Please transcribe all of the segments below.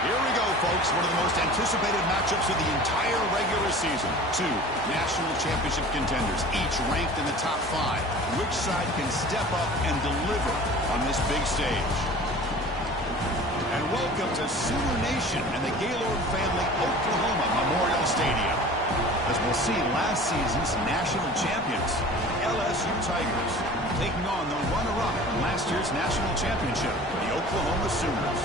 Here we go, folks. One of the most anticipated matchups of the entire regular season. Two national championship contenders, each ranked in the top 5. Which side can step up and deliver on this big stage? And welcome to Sooner Nation and the Gaylord Family Oklahoma Memorial Stadium. As we'll see, last season's national champions, LSU Tigers, taking on the runner-up in last year's national championship, the Oklahoma Sooners.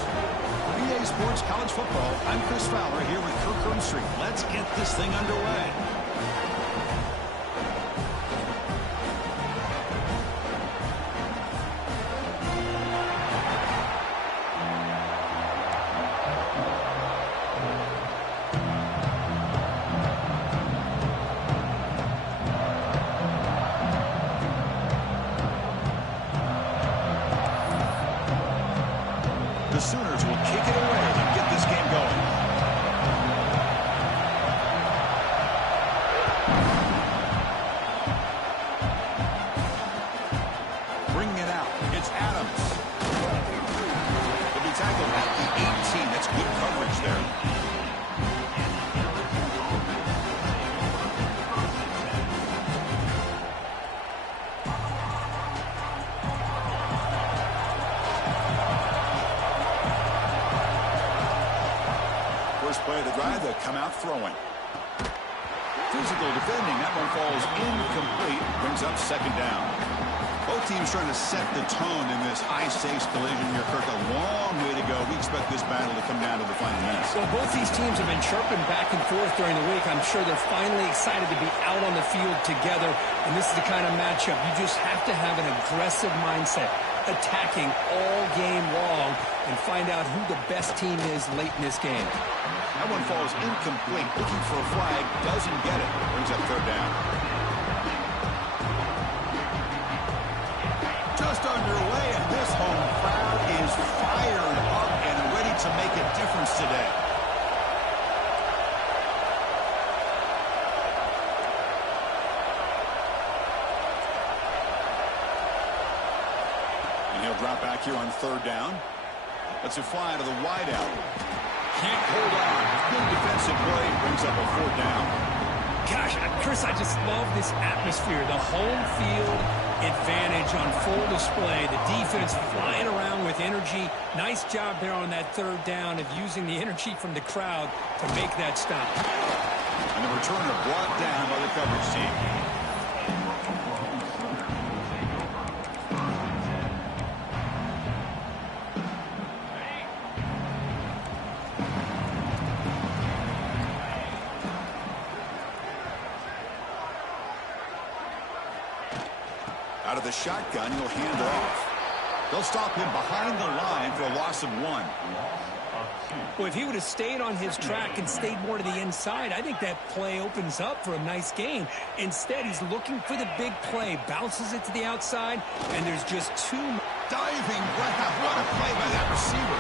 EA Sports College Football, I'm Chris Fowler here with Kirk Herbstreit. Let's get this thing underway. The Sooners will kick it away and get this game going. Bringing it out. It's Adams. He'll be tackled at the 18. That's good coverage there. Play of the drive, they'll come out throwing. Physical defending, that one falls incomplete, brings up second down. Both teams trying to set the tone in this high-stakes collision here, Kirk. A long way to go. We expect this battle to come down to the final minutes. Well, both these teams have been chirping back and forth during the week. I'm sure they're finally excited to be out on the field together, and this is the kind of matchup you just have to have an aggressive mindset, attacking all game long, and find out who the best team is late in this game. That one falls incomplete. Looking for a flag. Doesn't get it. Brings up third down. Just underway, and this home crowd is fired up and ready to make a difference today. And he'll drop back here on third down. Let's it fly to the wideout. Can't hold on. Good defensive play. Brings up a fourth down. Gosh, Chris, I just love this atmosphere. The home field advantage on full display. The defense flying around with energy. Nice job there on that third down of using the energy from the crowd to make that stop. And the returner brought down by the coverage team. Out of the shotgun, he'll hand off. They'll stop him behind the line for a loss of 1. Well, if he would have stayed on his track and stayed more to the inside, I think that play opens up for a nice gain. Instead, he's looking for the big play, bounces it to the outside, and there's just two. Diving grab. What a play by that receiver.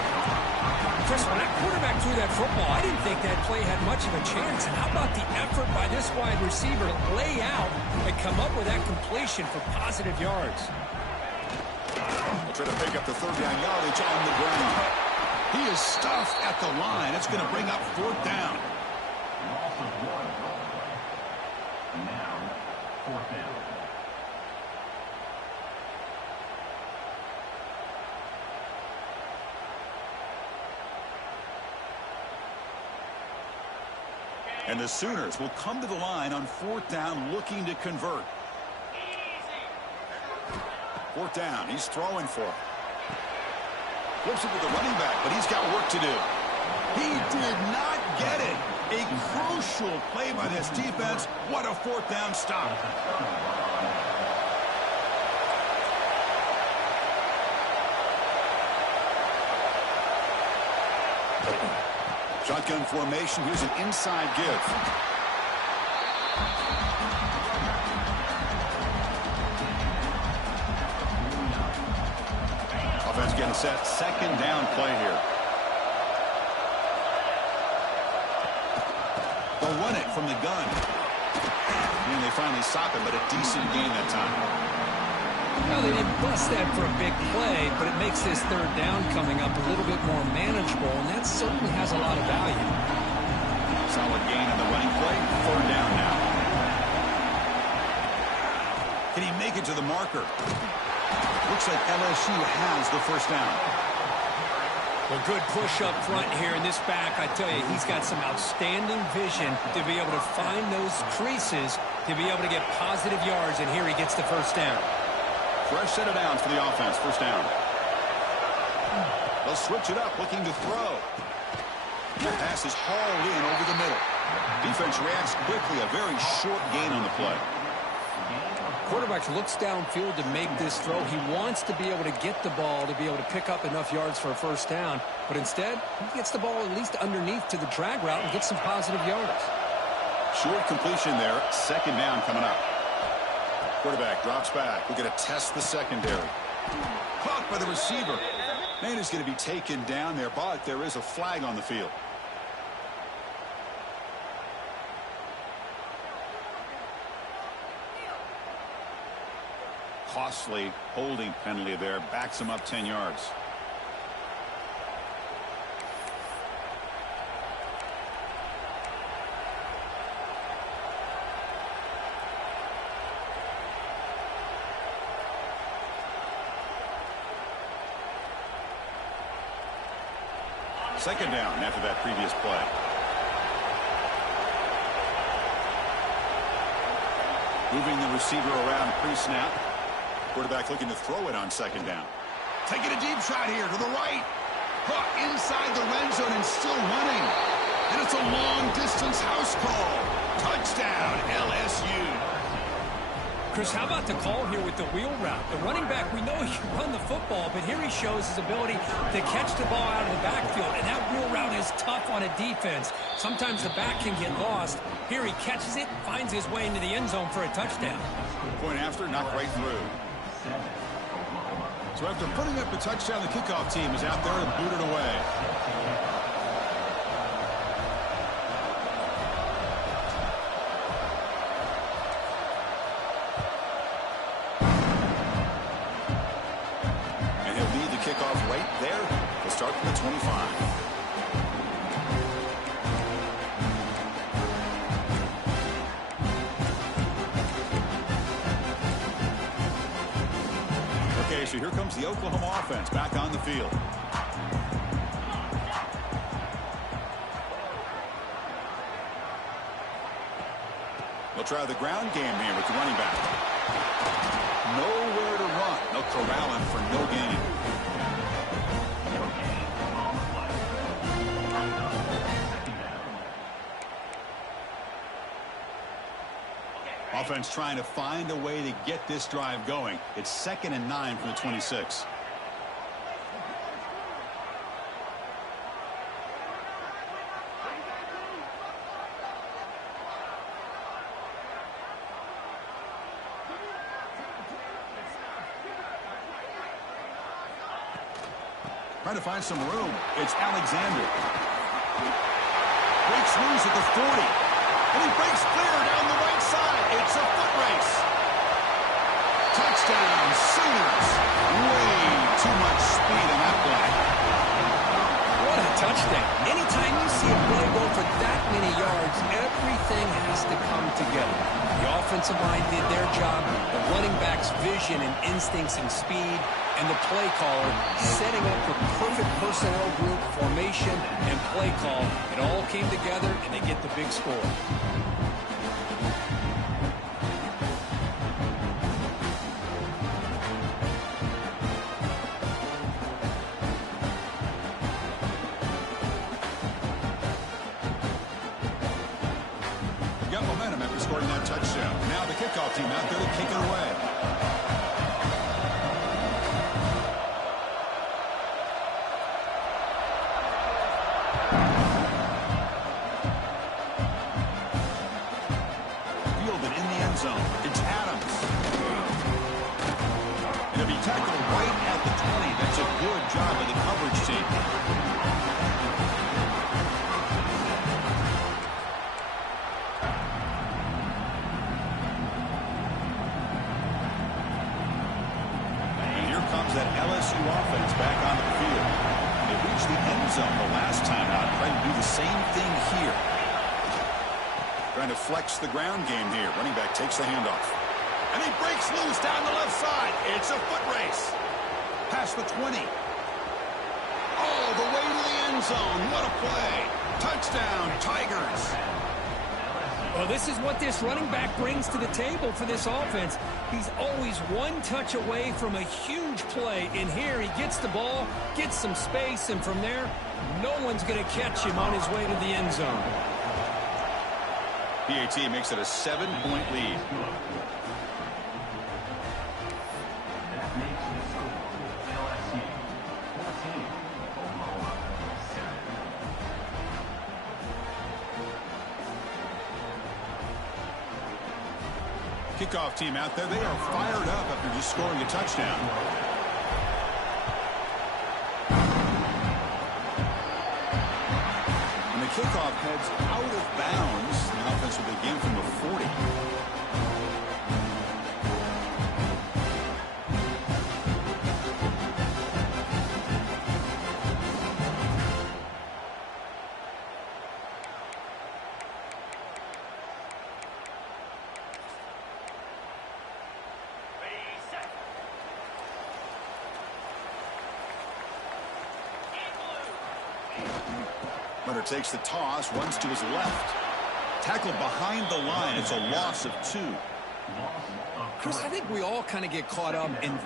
Chris, when that quarterback threw that football, I didn't think that play had much of a chance. And how about the effort by this wide receiver to lay out and come up with that completion for positive yards? They'll try to pick up the third down yardage on the ground. He is stuffed at the line. It's going to bring up fourth down. Now, fourth down. And the Sooners will come to the line on fourth down looking to convert. Fourth down. He's throwing for it. Flips it to the running back, but he's got work to do. He did not get it. A crucial play by this defense. What a fourth down stop. Shotgun formation. Here's an inside give. Offense getting set. Second down play here. They'll run it from the gun. And they finally stop it, but a decent gain that time. Well, they didn't bust that for a big play, but it makes this third down coming up a little bit more manageable, and that certainly has a lot of value. Solid gain on the running play. Third down now. Can he make it to the marker? Looks like LSU has the first down. Well, good push up front here in this back. I tell you, he's got some outstanding vision to be able to find those creases, to be able to get positive yards, and here he gets the first down. Fresh set of downs for the offense. First down. They'll switch it up, looking to throw. The pass is hauled in over the middle. Defense reacts quickly. A very short gain on the play. Quarterback looks downfield to make this throw. He wants to be able to get the ball to be able to pick up enough yards for a first down. But instead, he gets the ball at least underneath to the drag route and gets some positive yards. Short completion there. Second down coming up. Quarterback drops back. We're going to test the secondary. Caught by the receiver. Man is going to be taken down there, but there is a flag on the field. Costly holding penalty there. Backs him up 10 yards. Second down after that previous play. Moving the receiver around pre-snap. Quarterback looking to throw it on second down. Taking a deep shot here to the right. Caught inside the red zone and still running. And it's a long-distance house call. Touchdown, LSU. Chris, how about the call here with the wheel route? The running back, we know he can run the football, but here he shows his ability to catch the ball out of the backfield, and that wheel route is tough on a defense. Sometimes the back can get lost. Here he catches it, finds his way into the end zone for a touchdown. Point after, knocked right through. So after putting up a touchdown, the kickoff team is out there and booted away. And he'll lead the kickoff right there. He'll start from the 25. So here comes the Oklahoma offense back on the field. We'll try the ground game here with the running back. Nowhere to run. They'll corral him for no gain. Offense trying to find a way to get this drive going. It's 2nd and 9 from the 26. Trying to find some room. It's Alexander. Breaks loose at the 40. And he breaks clear down the right side. It's a foot race. Touchdown, Sooners. Way too much speed on that play. What a touchdown. Anytime you see a play go for that many yards, everything has to come together. The offensive line did their job, the running back's vision and instincts and speed, and the play caller setting up the perfect personnel group, formation, and play call. It all came together, and they get the big score. Got momentum after scoring that touchdown. Now the kickoff team out there to kick it away. Fielded in the end zone. It's Adams. And he'll be tackled right at the 20. That's a good job of the coverage team. zone the last time out. Trying to do the same thing here. Trying to flex the ground game here. Running back takes the handoff. And he breaks loose down the left side. It's a foot race. Past the 20. All the way to the end zone. What a play. Touchdown, Tigers. Well, this is what this running back brings to the table for this offense. He's always one touch away from a huge play. And here he gets the ball, gets some space, and from there, no one's going to catch him on his way to the end zone. PAT makes it a 7-point lead. Kickoff team out there. They are fired up after just scoring a touchdown. And the kickoff heads out of bounds. The offense will begin from the 40. Runner takes the toss, runs to his left. Tackled behind the line. It's a loss of 2. Chris, I think we all kind of get caught up in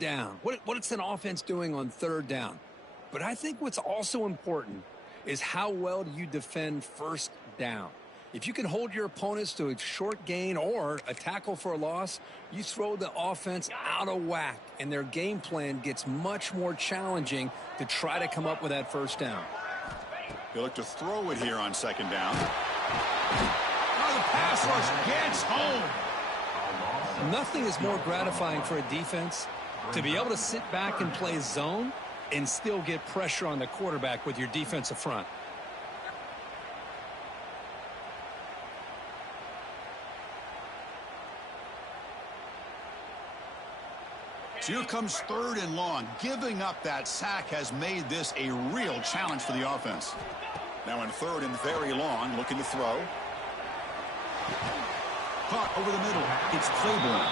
Down. What's an offense doing on third down? But I think what's also important is how well do you defend first down. If you can hold your opponents to a short gain or a tackle for a loss, you throw the offense out of whack, and their game plan gets much more challenging to try to come up with that first down. He'll look to throw it here on second down. Oh, the pass rush gets home. Nothing is more gratifying for a defense to be able to sit back and play zone and still get pressure on the quarterback with your defensive front. So here comes third and long. Giving up that sack has made this a real challenge for the offense. Now in third and very long, looking to throw. Caught over the middle. It's Claiborne.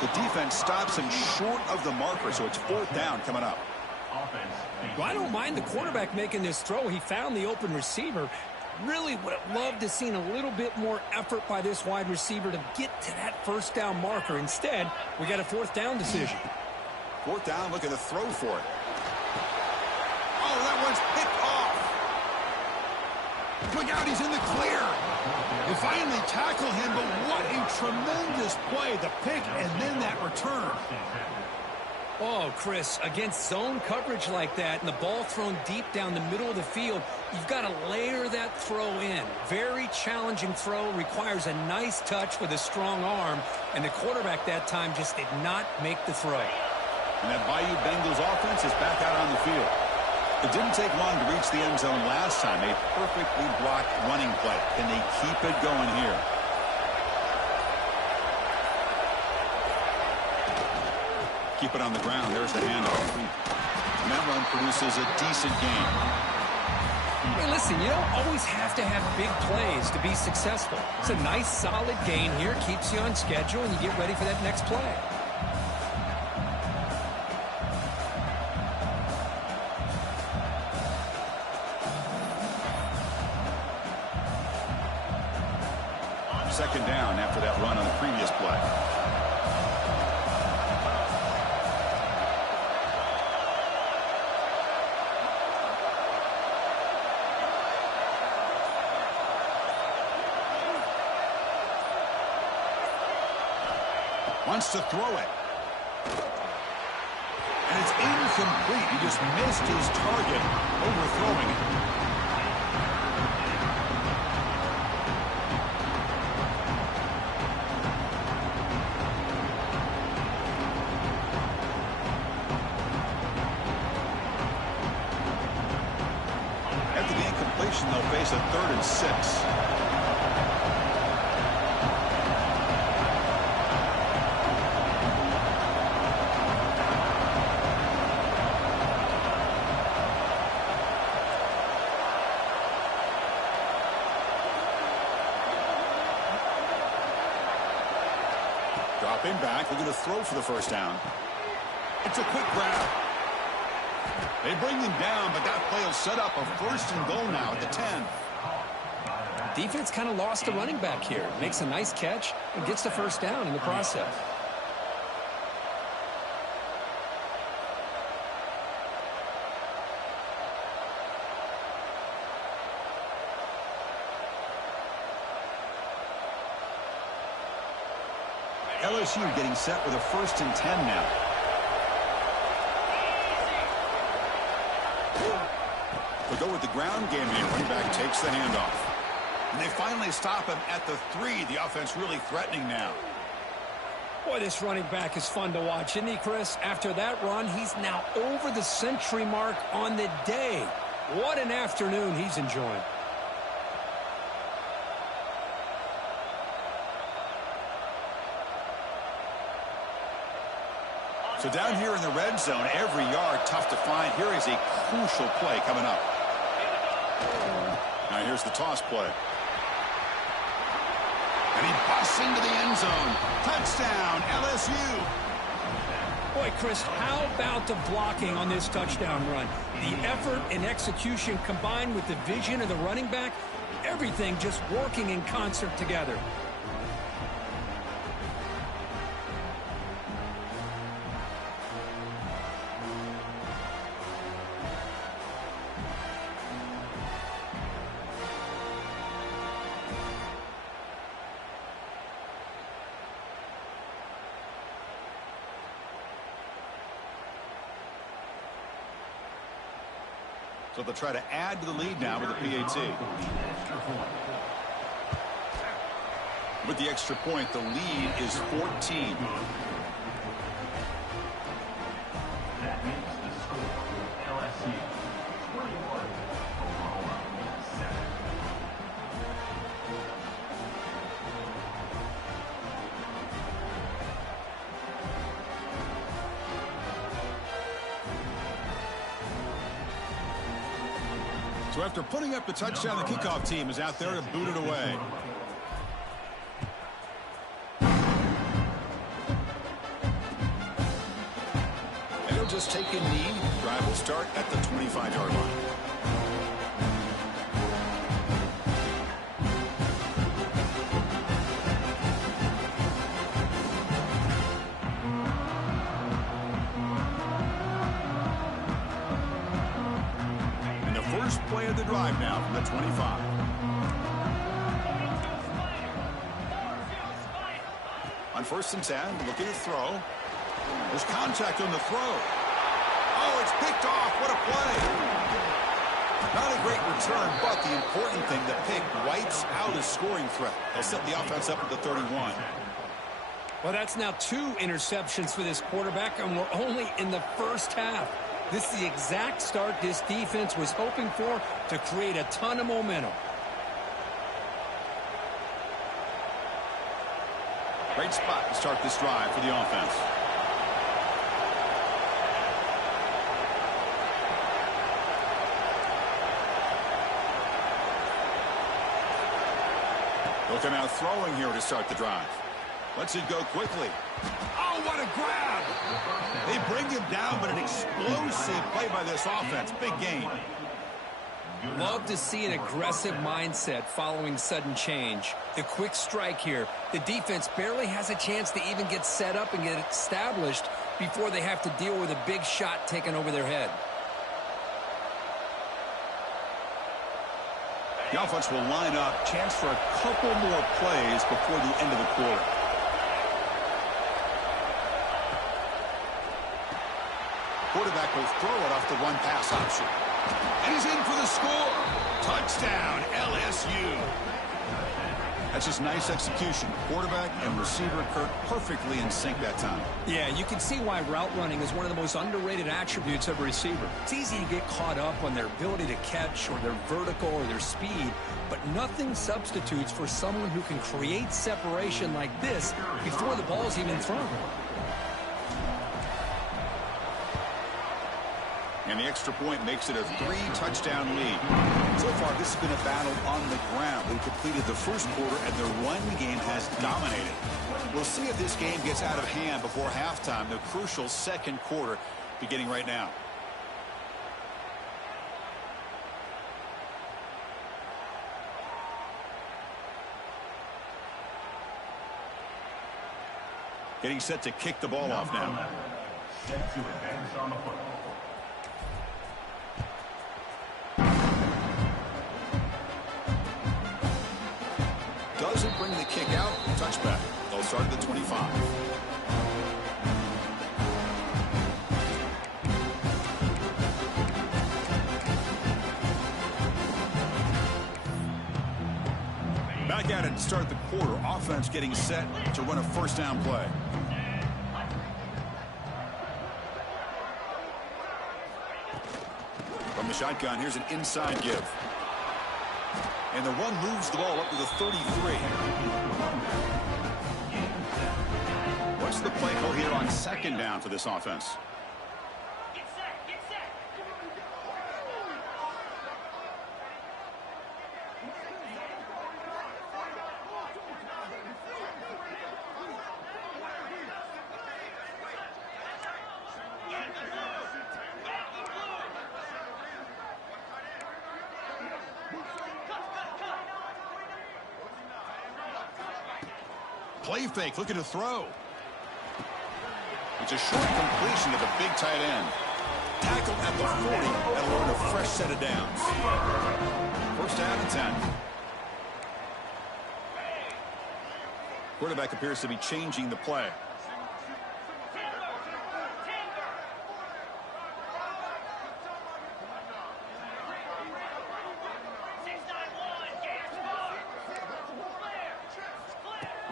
The defense stops him short of the marker, so it's fourth down coming up. Well, I don't mind the quarterback making this throw. He found the open receiver. Really would have loved to seen a little bit more effort by this wide receiver to get to that first down marker. Instead, we got a fourth down decision. Fourth down, looking to throw for it. Oh, that one's picked off. Look out, he's in the clear. They finally tackle him, but what a tremendous play. The pick and then that return. Oh, Chris, against zone coverage like that and the ball thrown deep down the middle of the field, you've got to layer that throw in. Very challenging throw, requires a nice touch with a strong arm, and the quarterback that time just did not make the throw. And that Bayou Bengals offense is back out on the field. It didn't take long to reach the end zone last time. A perfectly blocked running play. Can they keep it going here? Keep it on the ground. There's the handoff. And that run produces a decent gain. Hey, listen, you don't always have to have big plays to be successful. It's a nice, solid gain here. Keeps you on schedule, and you get ready for that next play. Second down after that run on the previous play. Wants to throw it. And it's incomplete. He just missed his target, overthrowing it. After the incompletion, they'll face a 3rd and 6. Dropping back, looking to throw for the first down. It's a quick grab. They bring him down, but that play will set up a first and goal now at the 10. Defense kind of lost a running back here. Makes a nice catch and gets the first down in the process. LSU getting set with a first and 10 now. They'll go with the ground game here. Running back takes the handoff. And they finally stop him at the 3. The offense really threatening now. Boy, this running back is fun to watch, isn't he, Chris? After that run, he's now over the century mark on the day. What an afternoon he's enjoying. So down here in the red zone, every yard tough to find. Here is a crucial play coming up. Now here's the toss play. And he busts into the end zone. Touchdown, LSU. Boy, Chris, how about the blocking on this touchdown run? The effort and execution combined with the vision of the running back, everything just working in concert together. So they'll try to add to the lead now with the PAT. With the extra point, the lead is 14. That makes the score LSU 21, Oklahoma 7. So after putting up the touchdown, the kickoff team is out there to boot it away. And he'll just take a knee. Drive will start at the 25-yard line. Play of the drive now from the 25. On first and 10, looking to throw. There's contact on the throw. Oh, it's picked off. What a play. Not a great return, but the important thing, the pick wipes out a scoring threat. They'll set the offense up at the 31. Well, that's now 2 interceptions for this quarterback, and we're only in the first half. This is the exact start this defense was hoping for to create a ton of momentum. Great spot to start this drive for the offense. They'll come out throwing here to start the drive. Lets it go quickly. Oh, what a grab! They bring him down, but an explosive play by this offense. Big game. Love to see an aggressive mindset following sudden change. The quick strike here. The defense barely has a chance to even get set up and get established before they have to deal with a big shot taken over their head. The offense will line up. Chance for a couple more plays before the end of the quarter. Quarterback will throw it off the one-pass option. And he's in for the score. Touchdown, LSU. That's just nice execution. Quarterback and receiver Kirk perfectly in sync that time. Yeah, you can see why route running is one of the most underrated attributes of a receiver. It's easy to get caught up on their ability to catch or their vertical or their speed, but nothing substitutes for someone who can create separation like this before the ball's even thrown. And the extra point makes it a 3-touchdown lead. So far, this has been a battle on the ground. They completed the first quarter, and their run game has dominated. We'll see if this game gets out of hand before halftime. The crucial second quarter beginning right now. Getting set to kick the ball off now. Set to advance on the football. Doesn't bring the kick out. Touchback. They'll start at the 25. Back at it to start the quarter. Offense getting set to run a first down play. From the shotgun, here's an inside give. And the run moves the ball up to the 33. What's the play call here on second down for this offense? Get set, get set. Play fake, looking to throw. It's a short completion to the big tight end. Tackled at the 40. That'll earn a fresh set of downs. First down and 10. Quarterback appears to be changing the play.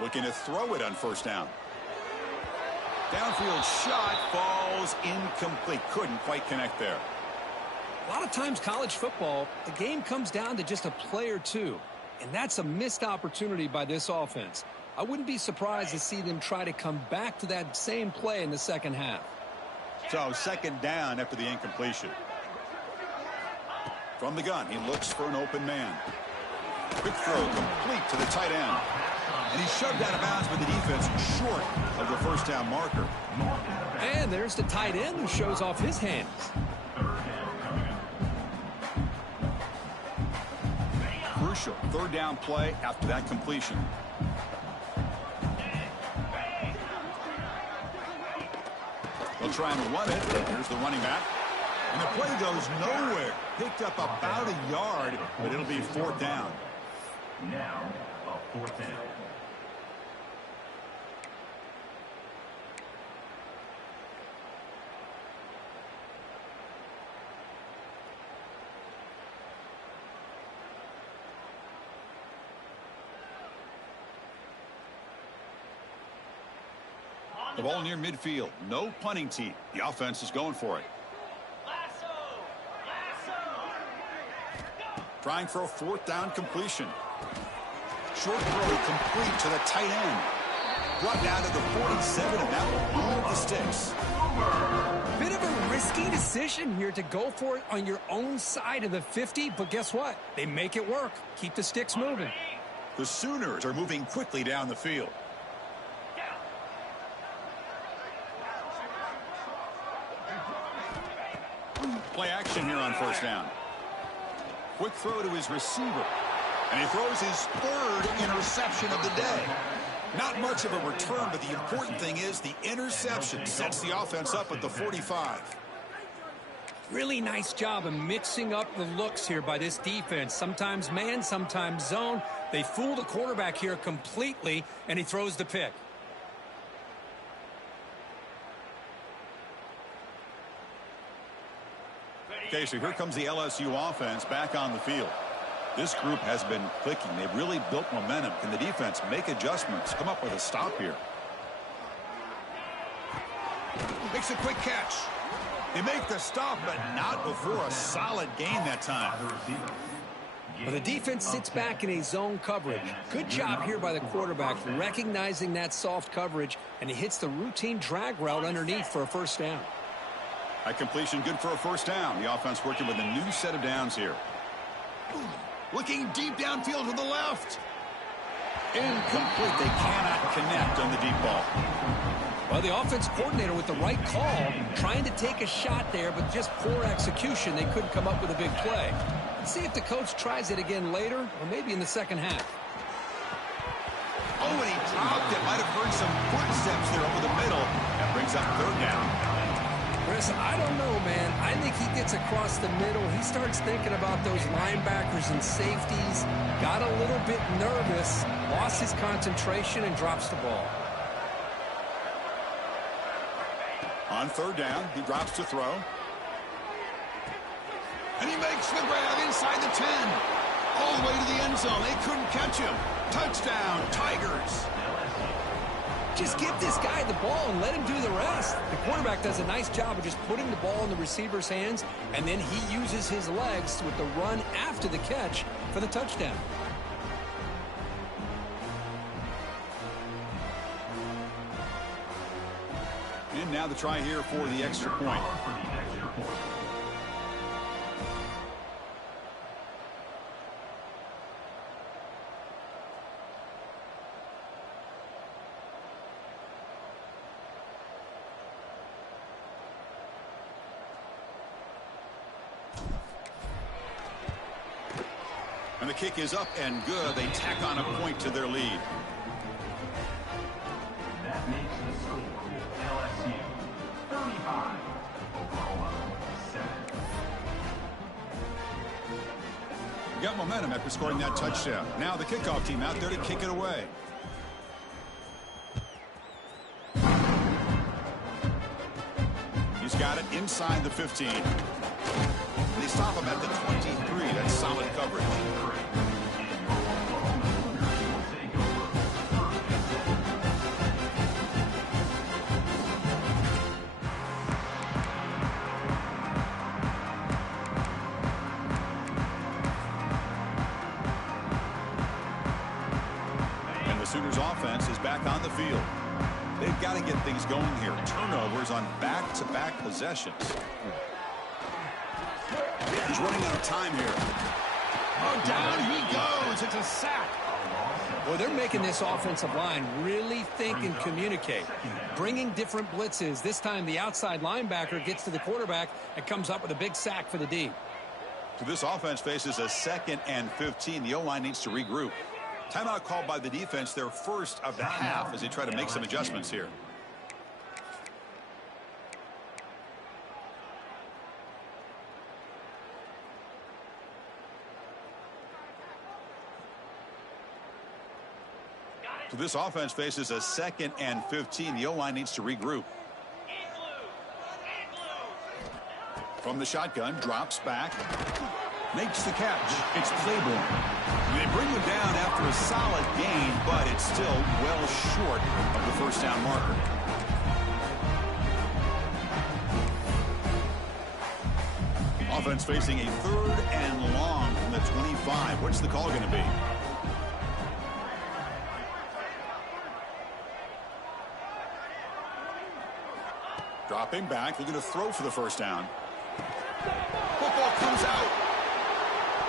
Looking to throw it on first down. Downfield shot falls incomplete. Couldn't quite connect there. A lot of times college football, the game comes down to just a play or two. And that's a missed opportunity by this offense. I wouldn't be surprised to see them try to come back to that same play in the second half. So second down after the incompletion. From the gun, he looks for an open man. Quick throw complete to the tight end. And he's shoved out of bounds by the defense short of the first down marker. And there's the tight end who shows off his hands. Crucial third down play after that completion. They'll try and run it. Here's the running back. And the play goes nowhere. Picked up about a yard, but it'll be fourth down. Now, a fourth down. The ball near midfield. No punting team. The offense is going for it. Trying for a fourth down completion. Short throw complete to the tight end. Brought down to the 47, and that will move the sticks. Bit of a risky decision here to go for it on your own side of the 50, but guess what? They make it work. Keep the sticks moving. The Sooners are moving quickly down the field. Play action here on first down. Quick throw to his receiver. And he throws his third interception of the day. Not much of a return, but the important thing is the interception sets the offense up at the 45. Really nice job of mixing up the looks here by this defense. Sometimes man, sometimes zone. They fool the quarterback here completely, and he throws the pick. Okay, so here comes the LSU offense back on the field. This group has been clicking. They've really built momentum. Can the defense make adjustments? Come up with a stop here. Makes a quick catch. They make the stop, but not before a solid gain that time. Well, the defense sits back in a zone coverage. Good job here by the quarterback, recognizing that soft coverage, and he hits the routine drag route underneath for a first down. A completion good for a first down. The offense working with a new set of downs here. Looking deep downfield to the left. Incomplete. They cannot connect on the deep ball. Well, the offense coordinator with the right call, trying to take a shot there, but just poor execution. They couldn't come up with a big play. Let's see if the coach tries it again later, or maybe in the second half. Oh, and he dropped it. Might have heard some footsteps there over the middle. That brings up third down. Chris, I don't know, man. I think he gets across the middle. He starts thinking about those linebackers and safeties. Got a little bit nervous, lost his concentration, and drops the ball. On third down, he drops to throw. And he makes the grab inside the 10. All the way to the end zone. They couldn't catch him. Touchdown, Tigers. Just give this guy the ball and let him do the rest. The quarterback does a nice job of just putting the ball in the receiver's hands, and then he uses his legs with the run after the catch for the touchdown. And now the try here for the extra point. And the kick is up and good. They tack on a point to their lead. That makes the score LSU 35, Oklahoma 7. Got momentum after scoring that touchdown. Now the kickoff team out there to kick it away. He's got it inside the 15. They stop him at the 23. That's solid coverage. And the Sooners offense is back on the field. They've got to get things going here. Turnovers on back-to-back possessions. He's running out of time here. Oh, down he goes. It's a sack. Well, they're making this offensive line really think and communicate. Bringing different blitzes. This time the outside linebacker gets to the quarterback and comes up with a big sack for the D. So this offense faces a 2nd and 15. The O-line needs to regroup. Timeout called by the defense, their first of the half, as they try to make some adjustments here. So this offense faces a 2nd and 15. The O-line needs to regroup. From the shotgun, drops back, makes the catch. It's Claiborne. They bring him down after a solid gain, but it's still well short of the first down marker. Offense facing a 3rd and long from the 25. What's the call going to be? Dropping back, looking to throw for the first down. Football comes out.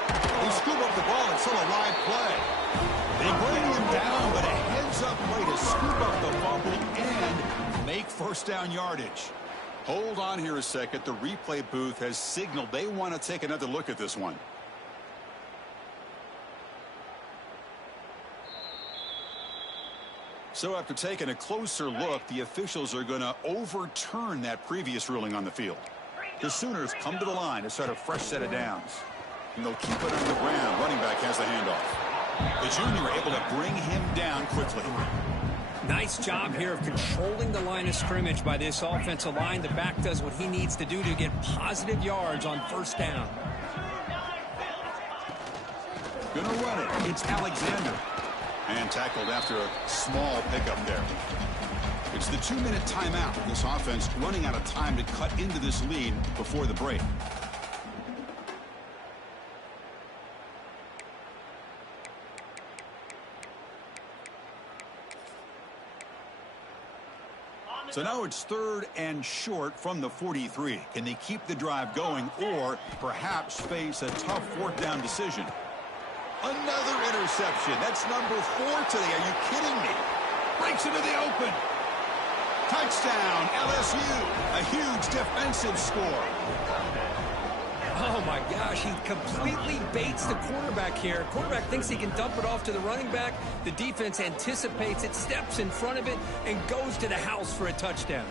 They scoop up the ball. It's still a live play. They bring him down, but a heads-up play to scoop up the fumble and make first down yardage. Hold on here a second. The replay booth has signaled they want to take another look at this one. So after taking a closer look, the officials are going to overturn that previous ruling on the field. The Sooners come to the line to start a fresh set of downs. And they'll keep it on the ground. Running back has the handoff. The junior able to bring him down quickly. Nice job here of controlling the line of scrimmage by this offensive line. The back does what he needs to do to get positive yards on first down. Gonna run it. It's Alexander. And tackled after a small pickup there. It's the 2-minute timeout. This offense running out of time to cut into this lead before the break. So now it's 3rd and short from the 43. Can they keep the drive going or perhaps face a tough 4th down decision? Another interception. That's number 4 today. Are you kidding me? Breaks into the open. Touchdown, LSU. A huge defensive score. Oh, my gosh, he completely baits the quarterback here. Quarterback thinks he can dump it off to the running back. The defense anticipates it, steps in front of it, and goes to the house for a touchdown.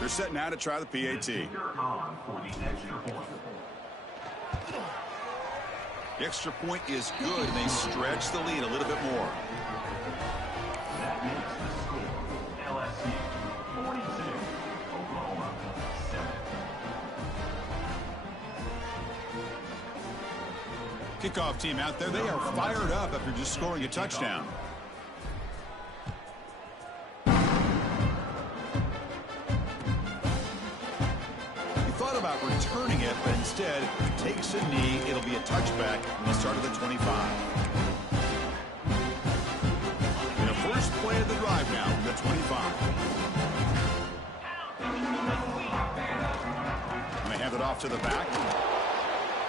They're setting out to try the PAT. The extra point is good, and they stretch the lead a little bit more. That makes the score LSU 42, Oklahoma 7. Kickoff team out there. They are fired up after just scoring a touchdown. About returning it, but instead takes a knee. It'll be a touchback on the start of the 25. And the first play of the drive now from the 25. And they hand it off to the back.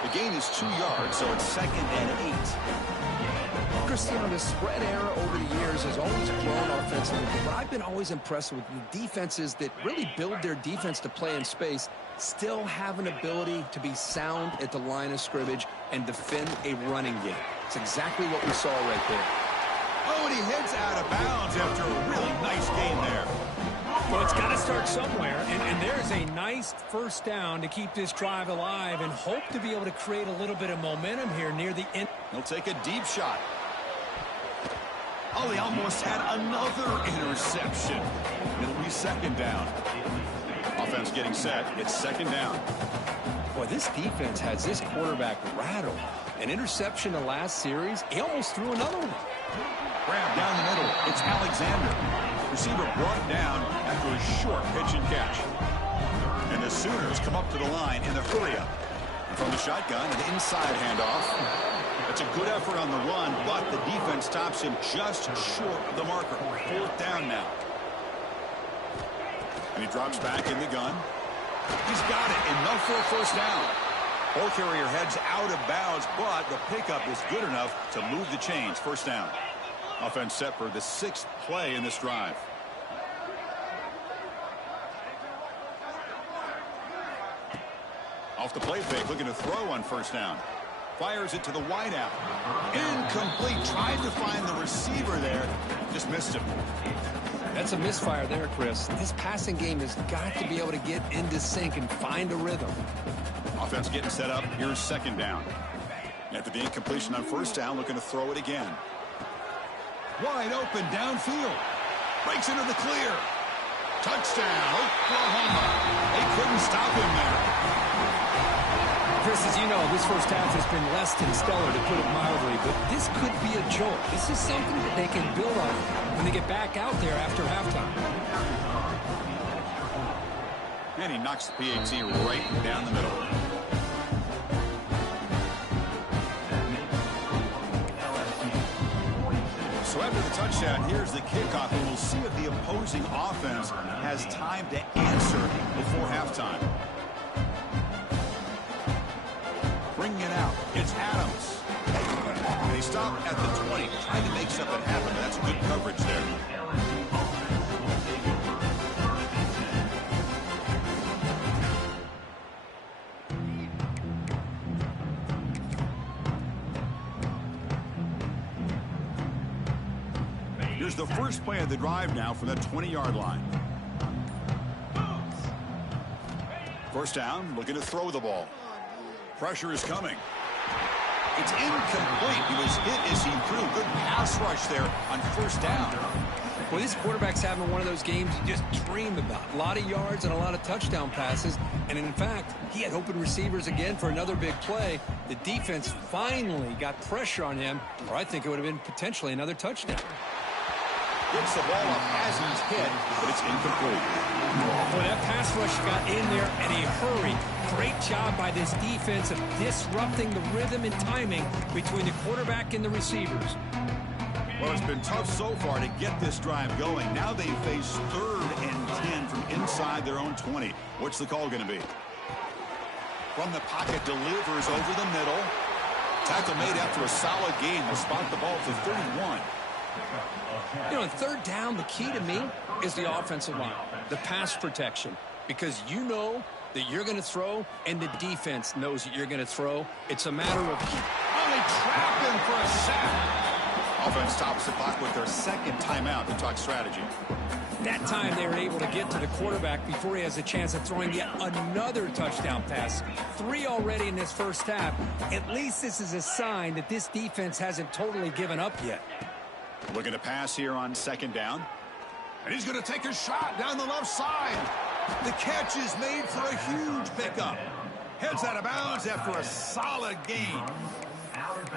The gain is 2 yards, so it's 2nd and 8. Cristiano, the spread era over the years has always grown offensively, but I've been always impressed with the defenses that really build their defense to play in space, still have an ability to be sound at the line of scrimmage and defend a running game. It's exactly what we saw right there. Oh, and he heads out of bounds after a really nice gain there. Well, it's got to start somewhere, and there's a nice first down to keep this drive alive and hope to be able to create a little bit of momentum here near the end. He'll take a deep shot. Oh, he almost had another interception. It'll be 2nd down. Offense getting set. It's 2nd down. Boy, this defense has this quarterback rattled. An interception the last series. He almost threw another one. Grab down the middle. It's Alexander. Receiver brought down after a short pitch and catch. And the Sooners come up to the line in the hurry-up. From the shotgun, an inside handoff. It's a good effort on the run, but the defense stops him just short of the marker. 4th down now. And he drops back in the gun. He's got it. Enough for a first down. Ball carrier heads out of bounds, but the pickup is good enough to move the chains. First down. Offense set for the 6th play in this drive. Off the play fake, looking to throw on first down. Fires it to the wideout. Incomplete. Tried to find the receiver there. Just missed him. That's a misfire there, Chris. This passing game has got to be able to get into sync and find a rhythm. Offense getting set up. Here's 2nd down. After the incompletion on first down, looking to throw it again. Wide open downfield. Breaks into the clear. Touchdown, Oklahoma. They couldn't stop him there. Chris, as you know, this first half has been less than stellar, to put it mildly, but this could be a jolt. This is something that they can build on when they get back out there after halftime. And he knocks the PAT right down the middle. So after the touchdown, here's the kickoff, and we'll see if the opposing offense has time to answer before halftime. Bringing it out, it's Adams. They stop at the 20, trying to make something happen, but that's good coverage there. Here's the first play of the drive now from the 20-yard line. First down, looking to throw the ball. Pressure is coming. It's incomplete. He was hit as he threw. Good pass rush there on first down. Well, this quarterback's having one of those games you just dream about. A lot of yards and a lot of touchdown passes. And in fact, he had open receivers again for another big play. The defense finally got pressure on him, or I think it would have been potentially another touchdown. Gets the ball up as he's hit, but it's incomplete. Boy, that pass rush got in there in a hurry. Great job by this defense of disrupting the rhythm and timing between the quarterback and the receivers. Well, it's been tough so far to get this drive going. Now they face 3rd and 10 from inside their own 20. What's the call going to be? From the pocket, delivers over the middle. Tackle made after a solid gain. They'll spot the ball to 31. You know, in 3rd down, the key to me is the offensive line, the pass protection, because you know that you're going to throw and the defense knows that you're going to throw. It's a matter of only trap him for a sack. Offense stops the clock with their 2nd timeout to talk strategy. that time they were able to get to the quarterback before he has a chance of throwing yet another touchdown pass. 3 already in this first half. At least this is a sign that this defense hasn't totally given up yet. Looking to pass here on 2nd down. And he's going to take a shot down the left side. The catch is made for a huge pickup. Heads out of bounds after a solid gain.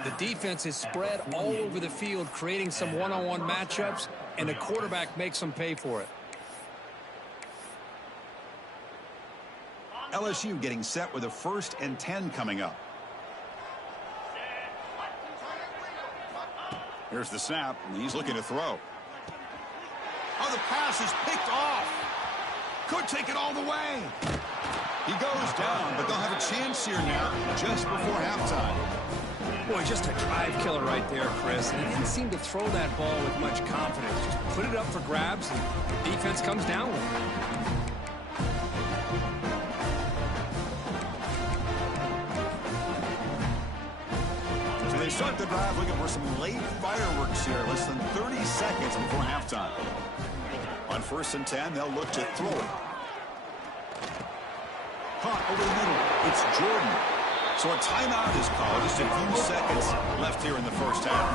The defense is spread all over the field, creating some one-on-one matchups, and the quarterback makes them pay for it. LSU getting set with a 1st and 10 coming up. Here's the snap, and he's looking to throw. Oh, the pass is picked off. Could take it all the way. He goes down, but they'll have a chance here now just before halftime. Boy, just a drive killer right there, Chris. And he didn't seem to throw that ball with much confidence. Just put it up for grabs, and defense comes down with it. So they start the drive looking for some late fireworks here, less than 30 seconds before halftime. On 1st and 10, they'll look to throw it. Caught over the middle. It's Jordan. So a timeout is called. Just a few seconds left here in the first half.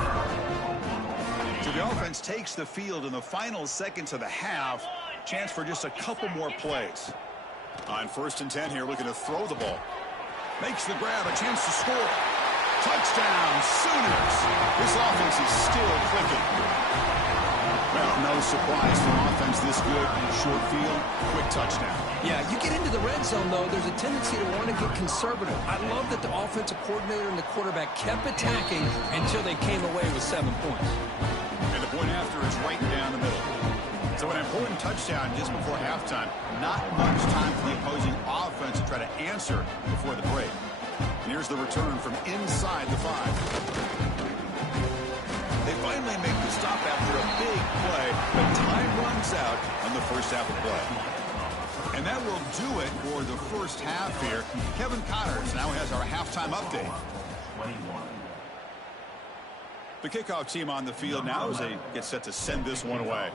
So the offense takes the field in the final seconds of the half. Chance for just a couple more plays. On 1st and 10 here, looking to throw the ball. Makes the grab, a chance to score. Touchdown, Sooners. This offense is still clicking. Well, no surprise for offense this good. Short field, quick touchdown. Yeah, you get into the red zone, though, there's a tendency to want to get conservative. I love that the offensive coordinator and the quarterback kept attacking until they came away with 7 points. And the point after is right down the middle. So an important touchdown just before halftime. Not much time for the opposing offense to try to answer before the break. And here's the return from inside the 5. They finally make the stop after a big play, but time runs out on the first half of play. And that will do it for the first half here. Kevin Connors now has our halftime update. The kickoff team on the field now as they get set to send this one away.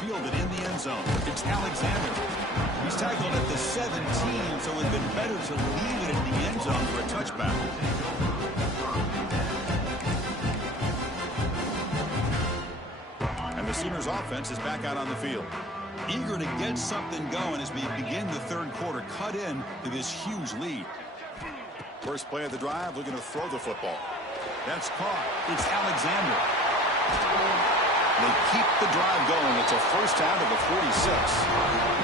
Fielded in the end zone. It's Alexander. He's tackled at the 17, so it would have been better to leave it in the end zone for a touchback. And the Sooners offense is back out on the field. Eager to get something going as we begin the 3rd quarter, cut in to this huge lead. First play of the drive, looking to throw the football. That's caught. It's Alexander. They keep the drive going. It's a first down to the 46.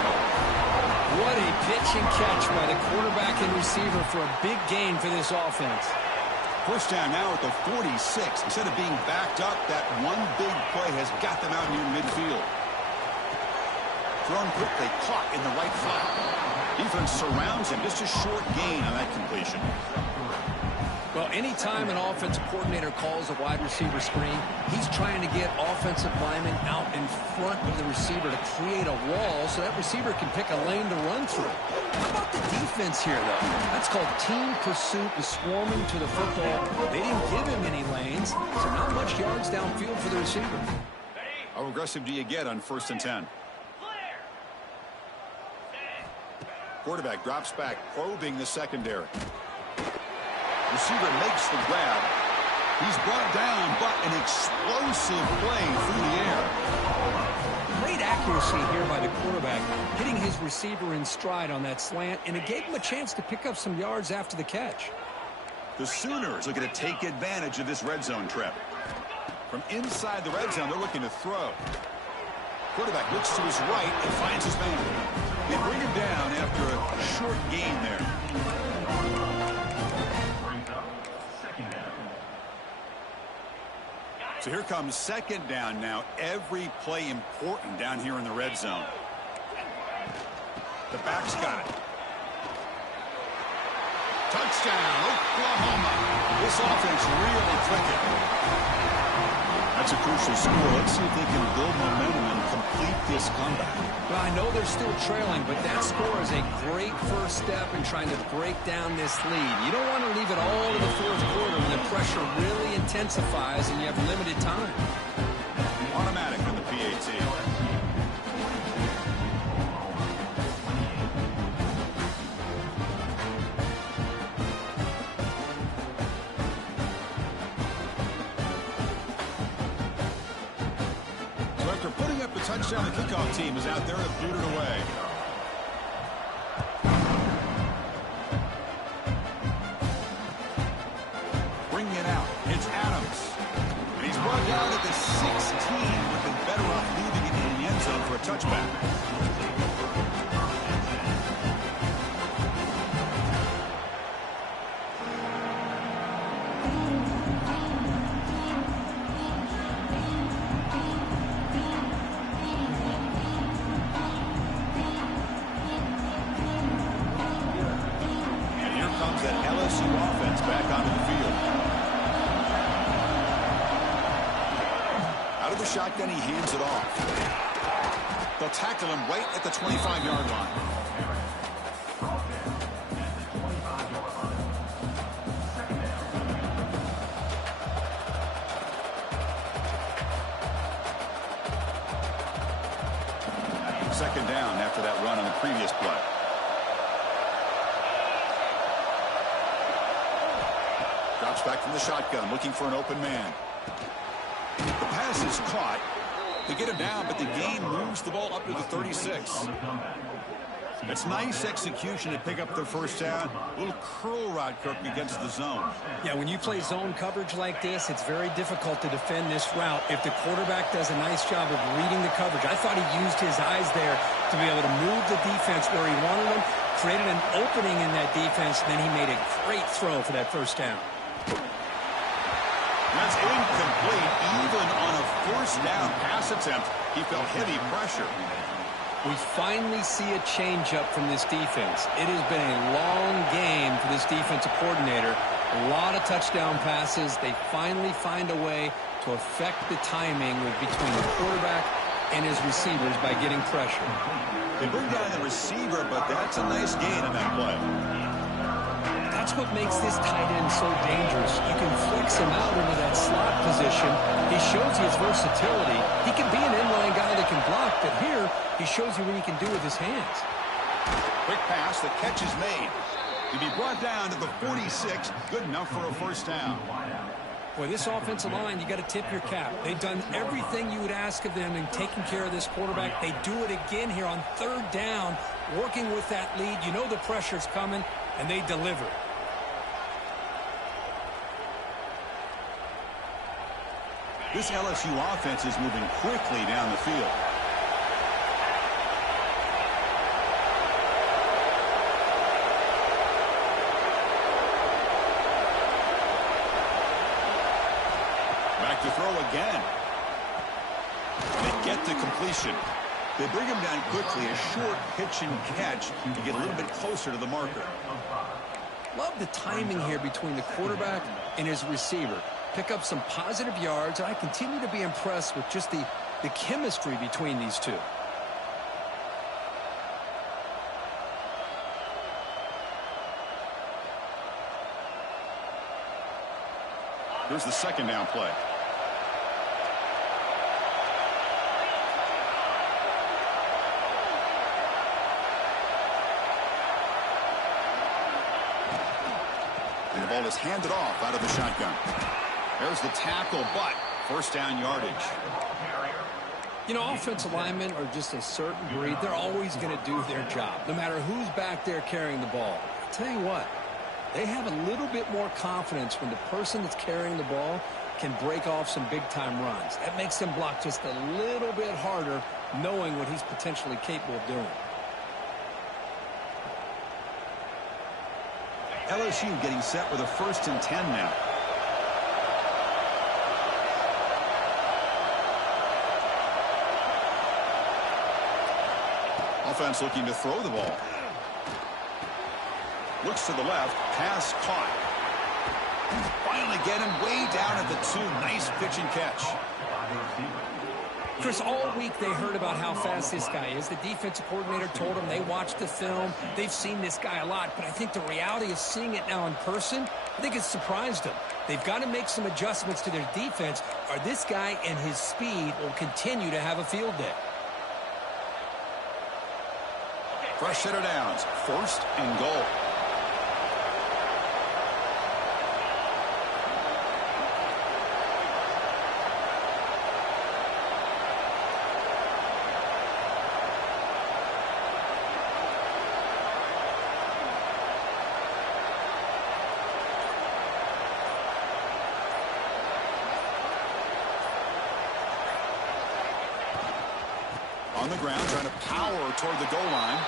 What a pitch and catch by the quarterback and receiver for a big gain for this offense. First down now at the 46. Instead of being backed up, that one big play has got them out near midfield. Thrown quickly, caught in the right flat. Defense surrounds him. Just a short gain on that completion. Well, anytime an offensive coordinator calls a wide receiver screen, he's trying to get offensive linemen out in front of the receiver to create a wall so that receiver can pick a lane to run through. How about the defense here, though? That's called team pursuit and swarming to the football. They didn't give him any lanes, so not much yards downfield for the receiver. How aggressive do you get on 1st and 10? Quarterback drops back, probing the secondary. Receiver makes the grab. He's brought down, but an explosive play through the air. Great accuracy here by the quarterback, hitting his receiver in stride on that slant, and it gave him a chance to pick up some yards after the catch. The Sooners looking to take advantage of this red zone trip. From inside the red zone, they're looking to throw. Quarterback looks to his right and finds his man. They bring him down after a short gain there. So here comes second down now. Every play important down here in the red zone. The back's got it. Touchdown, Oklahoma. This offense really clicking. That's a crucial score. Let's see if they can build momentum and complete this comeback. Well, I know they're still trailing, but that score is a great first step in trying to break down this lead. You don't want to leave it all to the fourth quarter when the pressure really intensifies and you have limited time. Automatic on the PAT. Touchdown, the kickoff team is out there to boot it away. Bringing it out. It's Adams. And he's brought down at the 16. Would have been better off leaving it in the end zone for a touchback. That LSU offense back onto the field. Out of the shotgun, he hands it off. They'll tackle him right at the 25-yard line. Second down after that run on the previous play. Drops back from the shotgun, looking for an open man. The pass is caught. They get him down, but the game moves the ball up to the 36. It's nice execution to pick up the first down. A little curl rod, Kirk, against the zone. Yeah, when you play zone coverage like this, it's very difficult to defend this route if the quarterback does a nice job of reading the coverage. I thought he used his eyes there to be able to move the defense where he wanted them, created an opening in that defense, and then he made a great throw for that first down. That's incomplete. Even on a first down pass attempt, he felt heavy pressure. We finally see a change-up from this defense. It has been a long game for this defensive coordinator. A lot of touchdown passes. They finally find a way to affect the timing between the quarterback and his receivers by getting pressure. They bring down the receiver, but that's a nice gain in that play. That's what makes this tight end so dangerous. You can flex him out into that slot position. He shows you his versatility. He can be an inline guy that can block, but here he shows you what he can do with his hands. Quick pass, the catch is made. He'll be brought down to the 46, good enough for a first down. Boy, this offensive line, you got to tip your cap. They've done everything you would ask of them in taking care of this quarterback. They do it again here on third down, working with that lead. You know the pressure's coming, and they deliver. This LSU offense is moving quickly down the field. Back to throw again. They get the completion. They bring him down quickly, a short pitch and catch to get a little bit closer to the marker. Love the timing here between the quarterback and his receiver. Pick up some positive yards, and I continue to be impressed with just the chemistry between these two. Here's the second down play. And the ball is handed off out of the shotgun. There's the tackle, but first down yardage. You know, offensive linemen are just a certain breed. They're always going to do their job, no matter who's back there carrying the ball. I'll tell you what, they have a little bit more confidence when the person that's carrying the ball can break off some big-time runs. That makes them block just a little bit harder, knowing what he's potentially capable of doing. LSU getting set with a 1st and 10 now. Offense looking to throw the ball. Looks to the left. Pass caught. Finally get him way down at the 2. Nice pitch and catch. Chris, all week they heard about how fast this guy is. The defensive coordinator told them they watched the film. They've seen this guy a lot, but I think the reality of seeing it now in person, I think it's surprised them. They've got to make some adjustments to their defense, or this guy and his speed will continue to have a field day. Fresh set of downs. 1st and goal. On the ground, trying to power toward the goal line.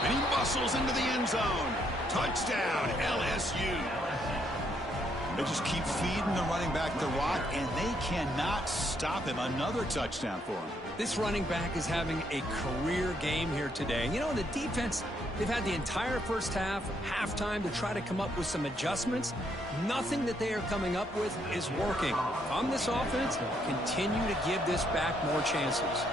And he muscles into the end zone. Touchdown, LSU. They just keep feeding the running back the rock, and they cannot stop him. Another touchdown for him. This running back is having a career game here today. You know, the defense, they've had the entire first half, halftime, to try to come up with some adjustments. Nothing that they are coming up with is working. On this offense, continue to give this back more chances.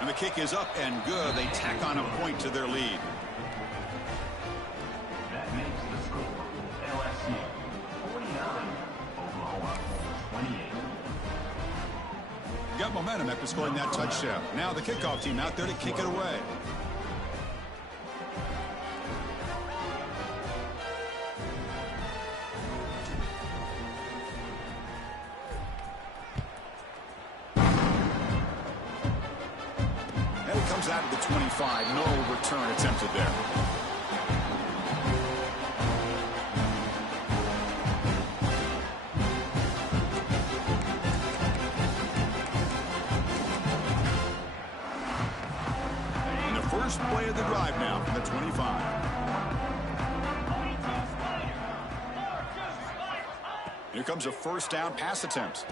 And the kick is up and good. They tack on a point to their lead. That makes the score LSU 49, Oklahoma 28. Got momentum after scoring that touchdown. Now the kickoff team out there to kick it away. Comes out of the 25. No return attempted there. And the first play of the drive now from the 25. Here comes a 1st down pass attempt.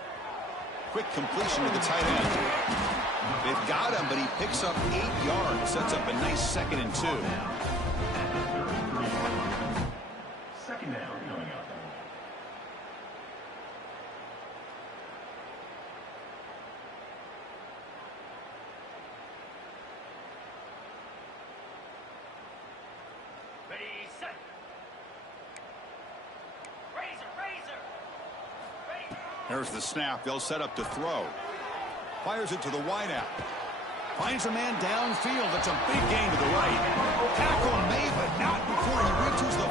Quick completion to the tight end. They've got him, but he picks up 8 yards. Sets up a nice 2nd and 2. Second down coming up. Ready, set. Razor. Ready. There's the snap. They'll set up to throw. Fires it to the wideout. Finds a man downfield. That's a big gain to the right. Tackle made, but not before he reaches the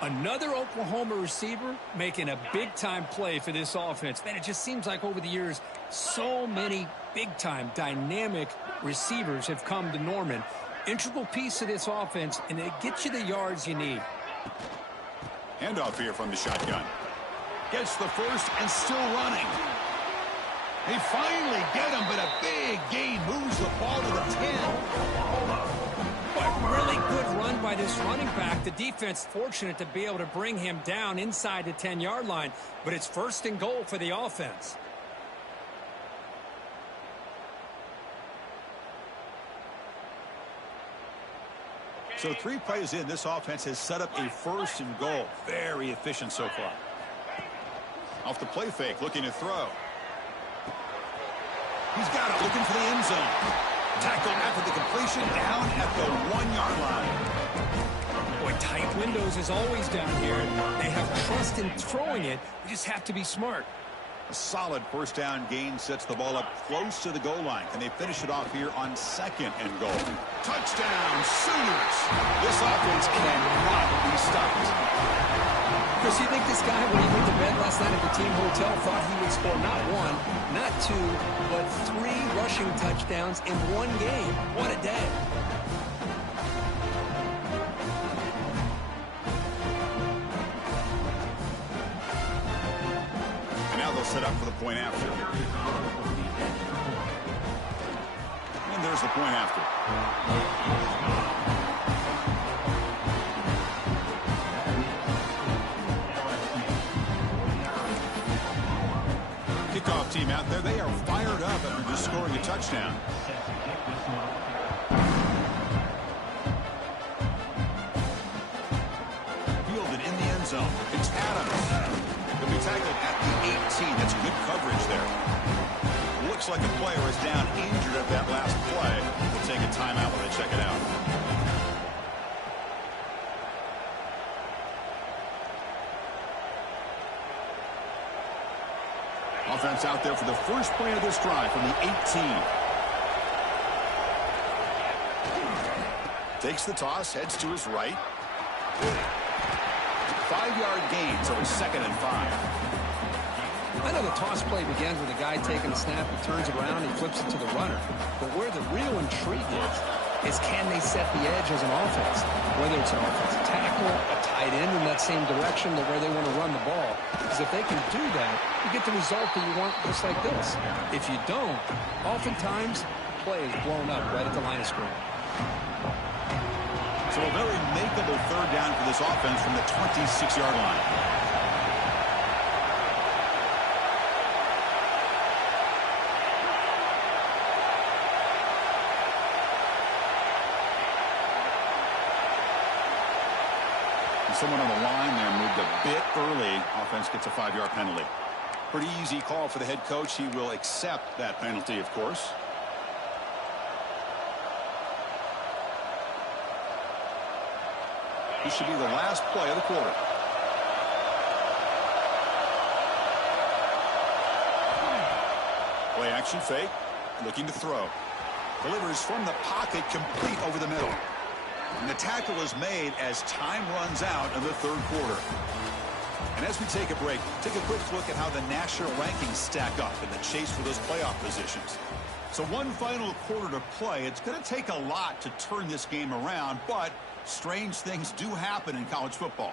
44. Another Oklahoma receiver making a big-time play for this offense. Man, it just seems like over the years, so many big-time, dynamic receivers have come to Norman. Integral piece of this offense, and it gets you the yards you need. Handoff here from the shotgun. Gets the first and still running. They finally get him, but a big gain moves the ball to the 10. But really good run by this running back. The defense fortunate to be able to bring him down inside the 10-yard line, but it's 1st and goal for the offense. So 3 plays in, this offense has set up a 1st and goal. Very efficient so far. Off the play fake, looking to throw. He's got it, looking for the end zone. Tackled after the completion, down at the 1-yard line. Boy, tight windows is always down here. They have trust in throwing it. They just have to be smart. A solid first down gain sets the ball up close to the goal line. Can they finish it off here on 2nd and goal? Touchdown, Sooners! This offense cannot be stopped. Chris, you think this guy, when he went to bed last night at the team hotel, thought he would score not 1, not 2, but 3 rushing touchdowns in one game? What a day. Set up for the point after. And there's the point after. Kickoff team out there, they are fired up after just scoring a touchdown. Fielded in the end zone. It's Adams. He'll be tackled at the 18. That's good coverage there. Looks like a player is down injured at that last play. We'll take a timeout while they check it out. Offense out there for the first play of this drive from the 18. Takes the toss, heads to his right. 5-yard gain, so it's 2nd and 5. I know the toss play begins with a guy taking the snap, he turns around, he flips it to the runner. But where the real intrigue is can they set the edge as an offense? Whether it's an offensive tackle, a tight end in that same direction to where they want to run the ball. Because if they can do that, you get the result that you want just like this. If you don't, oftentimes, play is blown up right at the line of scrimmage. So a very makeable 3rd down for this offense from the 26-yard line. And someone on the line there moved a bit early. Offense gets a 5-yard penalty. Pretty easy call for the head coach. He will accept that penalty, of course. This should be the last play of the quarter. Play action fake. Looking to throw. Delivers from the pocket, complete over the middle. And the tackle is made as time runs out in the 3rd quarter. And as we take a break, take a quick look at how the national rankings stack up in the chase for those playoff positions. So one final quarter to play. It's going to take a lot to turn this game around, but strange things do happen in college football.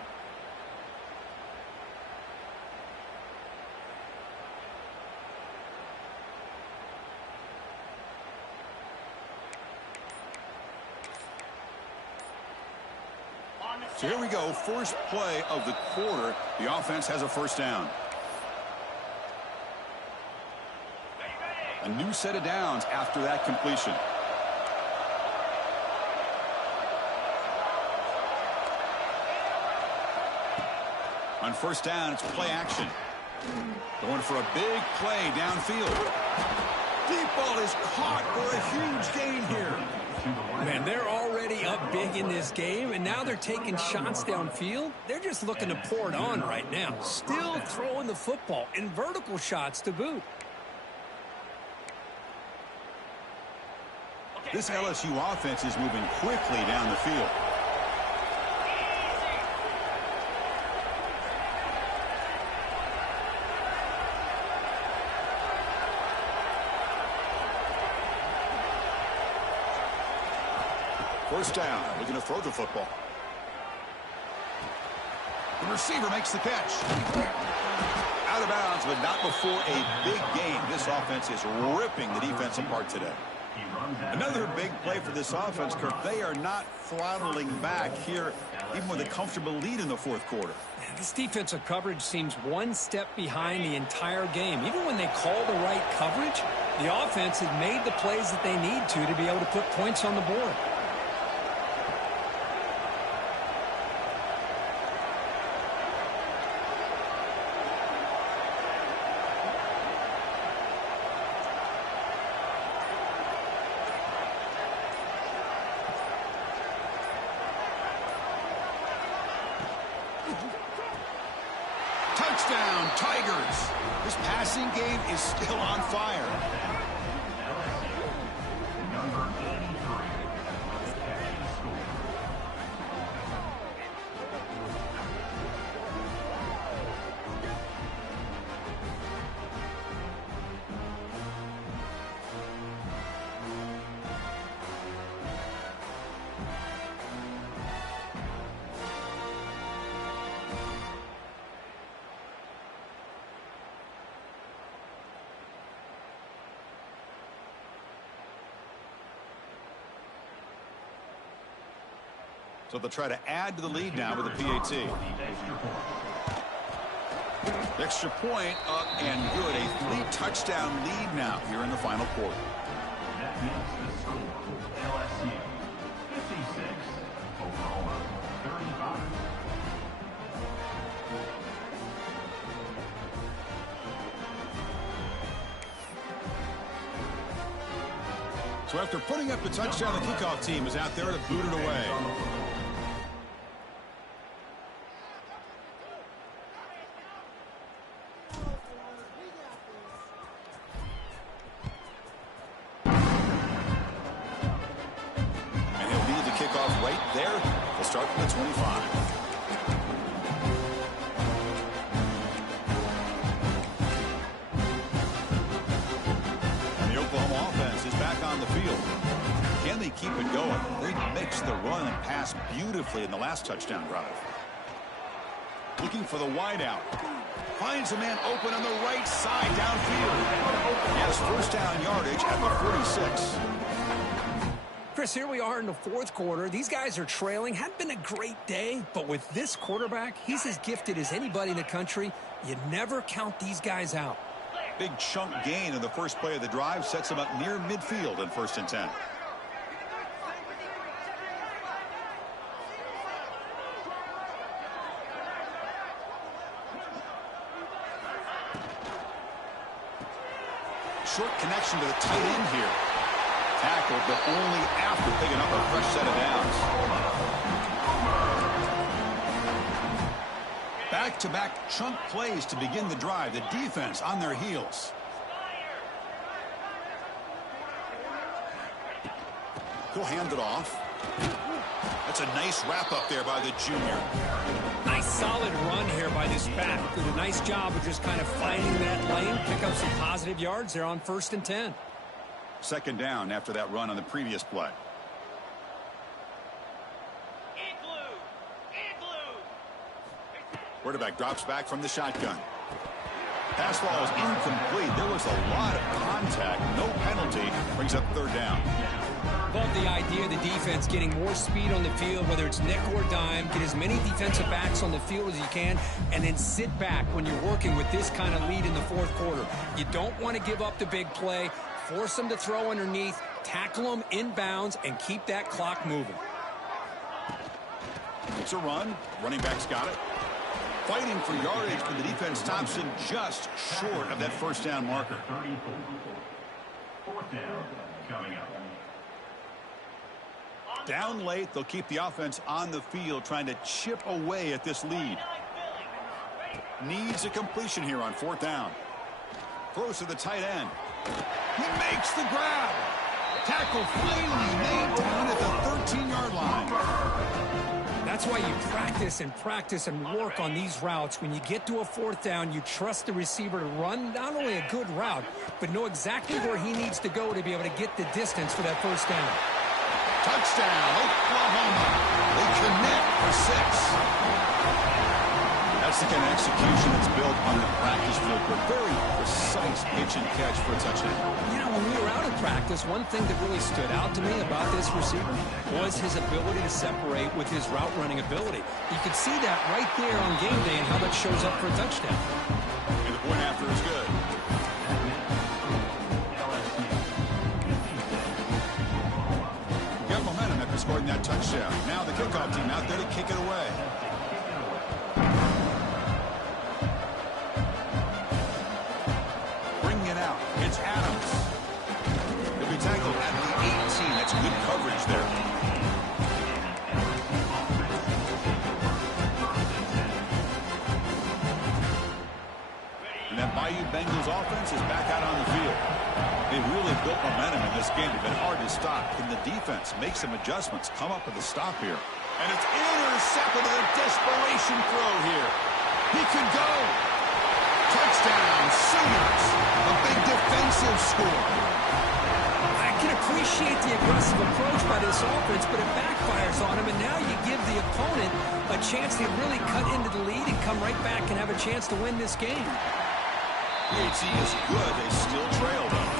So here we go, first play of the quarter. The offense has a first down. A new set of downs after that completion. On first down, it's play action. Going for a big play downfield. Deep ball is caught for a huge gain here. Man, they're already up big in this game, and now they're taking shots downfield. They're just looking to pour it on right now. Still throwing the football in vertical shots to boot. This LSU offense is moving quickly down the field. First down, looking to throw the football. The receiver makes the catch. Out of bounds, but not before a big game. This offense is ripping the defense apart today. Another big play for this offense, Kirk. They are not throttling back here, even with a comfortable lead in the 4th quarter. This defensive coverage seems one step behind the entire game. Even when they call the right coverage, the offense has made the plays that they need to be able to put points on the board. Touchdown, Tigers. This passing game is still on fire. LSU, number 83, catching the score. So they'll try to add to the lead now with a PAT. Extra point up and good. A 3-touchdown lead now here in the final quarter. That makes the score LSU 56, Oklahoma 35. So after putting up the touchdown, the kickoff team is out there to boot it away. And he'll lead the kickoff right there. They'll start from the 25. On the field. Can they keep it going? They mixed the run and pass beautifully in the last touchdown drive. Looking for the wideout. Finds a man open on the right side downfield. He has first down yardage at the 46. Chris, here we are in the fourth quarter. These guys are trailing. Hadn't been a great day, but with this quarterback, he's as gifted as anybody in the country. You never count these guys out. Big chunk gain in the first play of the drive sets him up near midfield in 1st and 10. Short connection to the tight end here. Tackled, but only after picking up a fresh set of downs. Back-to-back chunk plays to begin the drive. The defense on their heels. He'll hand it off. That's a nice wrap-up there by the junior. Nice solid run here by this back. Did a nice job of just kind of finding that lane, pick up some positive yards there on 1st and 10. Second down after that run on the previous play. Quarterback drops back from the shotgun. Pass ball is incomplete. There was a lot of contact. No penalty. Brings up 3rd down. Love the idea of the defense getting more speed on the field, whether it's nickel or dime. Get as many defensive backs on the field as you can, and then sit back when you're working with this kind of lead in the fourth quarter. You don't want to give up the big play. Force them to throw underneath, tackle them inbounds, and keep that clock moving. It's a run. Running back's got it. Fighting for yardage, but the defense stops him just short of that first down marker. 4th down coming up. Down late, they'll keep the offense on the field trying to chip away at this lead. Needs a completion here on 4th down. Throws to the tight end. He makes the grab. Tackle finally made down at the 13-yard line. That's why you practice and work on these routes. When you get to a 4th down, you trust the receiver to run not only a good route, but know exactly where he needs to go to be able to get the distance for that first down. Touchdown, Oklahoma. They connect for 6. That's the kind of execution that's built on the practice field. A very precise pitch and catch for a touchdown. You know, when we were out of practice, one thing that really stood out to me about this receiver was his ability to separate with his route running ability. You could see that right there on game day and how that shows up for a touchdown. And the point after is good. Got momentum after scoring that touchdown. Now the kickoff team out there to kick it away. It's Adams. He'll be tackled at the 18. That's good coverage there. And that Bayou Bengals offense is back out on the field. They've really built momentum in this game. They've been hard to stop. Can the defense make some adjustments, come up with a stop here? And it's intercepted with a desperation throw here. He could go. Touchdown, Sooners. A big defensive score. I can appreciate the aggressive approach by this offense, but it backfires on him, and now you give the opponent a chance to really cut into the lead and come right back and have a chance to win this game. PHC is good. They still trail, though.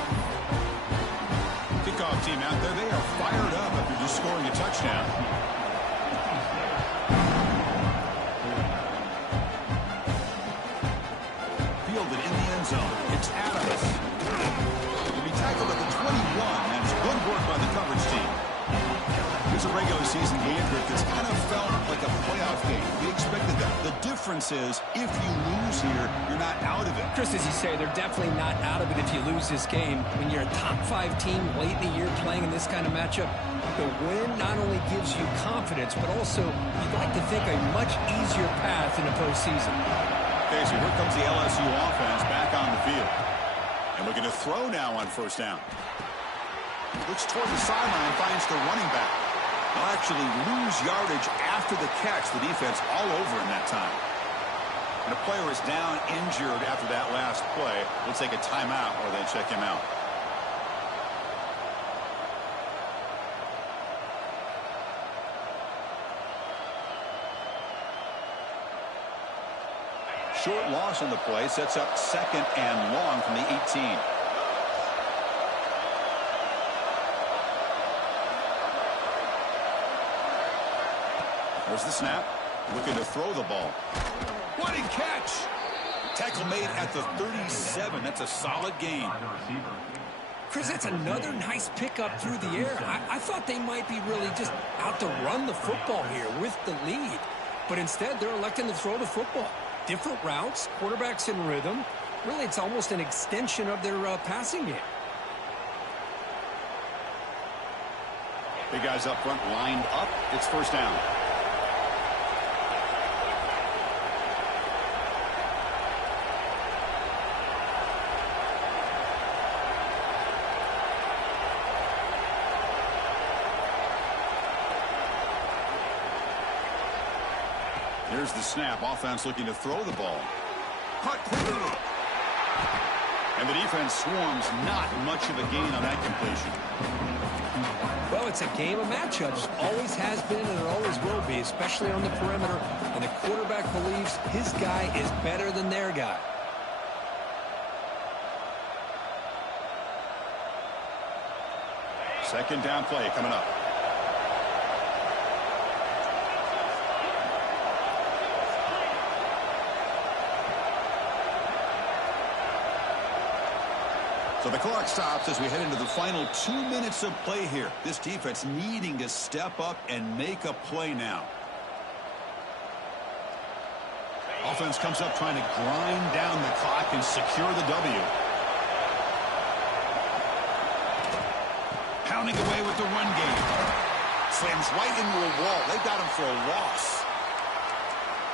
Kickoff team out there, they are fired up after just scoring a touchdown. Fielded in the end zone. It's Adams. He'll be tackled at the 21. That's good work by the coverage team. Here's a regular season game that's kind of felt like a playoff game. We expected that. The difference is, if you lose here, you're not out of it. Just as you say, they're definitely not out of it if you lose this game. When you're a top-5 team late in the year playing in this kind of matchup, the win not only gives you confidence, but also you'd like to think a much easier path in the postseason. Okay, so here comes the LSU offense back on the field. And we're going to throw now on first down. Looks toward the sideline, finds the running back. They'll actually lose yardage after the catch. The defense all over in that time. And a player is down injured after that last play. We'll take a timeout or they check him out. Short loss on the play sets up 2nd and long from the 18. There's the snap. Looking to throw the ball. What a catch! Tackle made at the 37. That's a solid gain. Chris, that's another nice pickup through the air. I thought they might be really just out to run the football here with the lead. But instead, they're electing to throw the football. Different routes, quarterbacks in rhythm. Really, it's almost an extension of their passing game. Big guys up front lined up. It's first down. Here's the snap. Offense looking to throw the ball. Caught quickly. And the defense swarms. Not much of a gain on that completion. Well, it's a game of matchups. Always has been and it always will be, especially on the perimeter. And the quarterback believes his guy is better than their guy. Second down play coming up. So the clock stops as we head into the final 2 minutes of play here. This defense needing to step up and make a play now. Offense comes up trying to grind down the clock and secure the W. Pounding away with the run game. Slams right into a wall. They got him for a loss.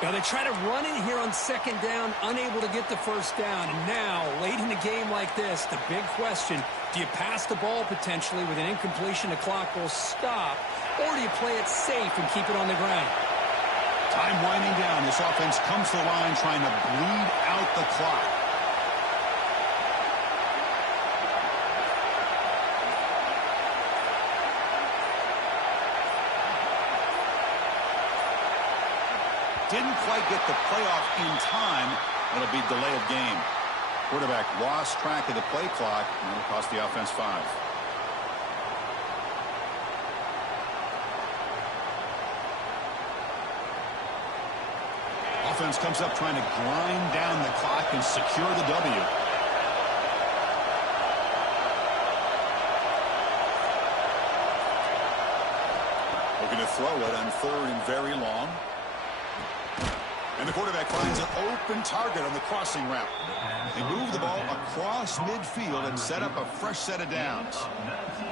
Now they try to run in here on second down, unable to get the first down. And now, late in a game like this, the big question, do you pass the ball potentially with an incompletion, the clock will stop, or do you play it safe and keep it on the ground? Time winding down. This offense comes to the line trying to bleed out the clock. Didn't quite get the playoff in time. It'll be delay of game. Quarterback lost track of the play clock, and it'll cost the offense 5. Offense comes up trying to grind down the clock and secure the W. Looking to throw it on 3rd and very long. And the quarterback finds an open target on the crossing route. They move the ball across midfield and set up a fresh set of downs.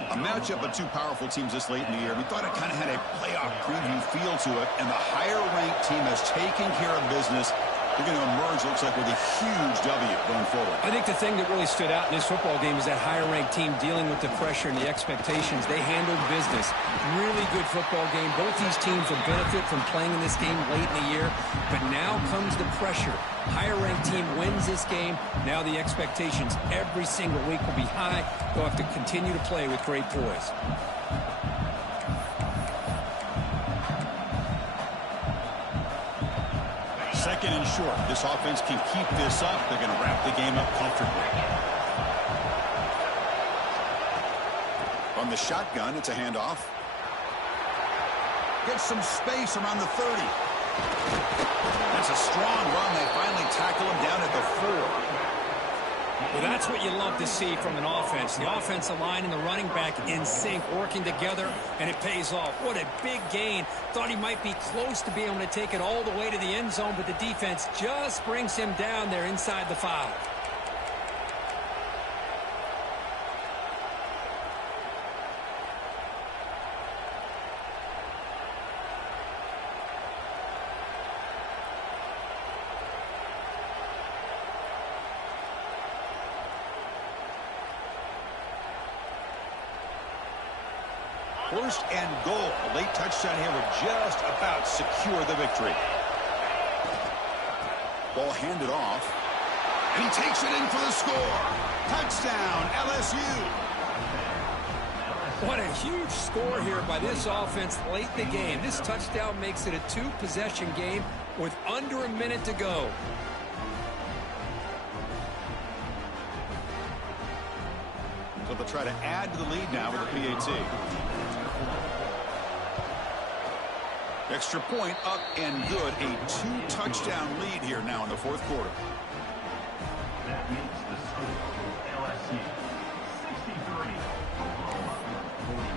A matchup of two powerful teams this late in the year. We thought it kind of had a playoff preview feel to it, and the higher-ranked team has taken care of business They're going to emerge, looks like, with a huge W going forward. I think the thing that really stood out in this football game is that higher-ranked team dealing with the pressure and the expectations. They handled business. Really good football game. Both these teams will benefit from playing in this game late in the year, but now comes the pressure. Higher-ranked team wins this game. Now the expectations every single week will be high. They'll have to continue to play with great poise. Second and short. This offense can keep this up. They're going to wrap the game up comfortably. From the shotgun, it's a handoff. Gets some space around the 30. That's a strong run. They finally tackle him down at the 4. Well, that's what you love to see from an offense. The offensive line and the running back in sync, working together, and it pays off. What a big gain. Thought he might be close to being able to take it all the way to the end zone, but the defense just brings him down there inside the 5. First and goal. A late touchdown here would just about secure the victory. Ball handed off. And he takes it in for the score. Touchdown, LSU. What a huge score here by this offense late in the game. This touchdown makes it a 2-possession game with under a minute to go. So they'll try to add to the lead now with a PAT. Extra point up and good. A 2-touchdown lead here now in the 4th quarter. That makes the score LSU 63, Oklahoma 49.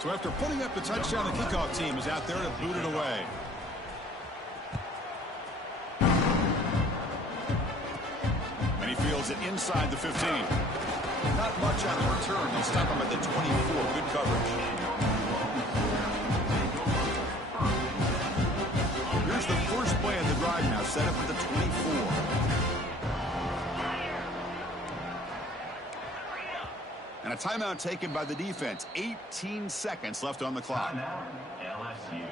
So after putting up the touchdown, the kickoff team is out there to boot it away. And he fields it inside the 15. Not much on the return. They'll stop him at the 24. Good coverage. Here's the first play of the drive now. Set up at the 24. And a timeout taken by the defense. 18 seconds left on the clock. Timeout, LSU.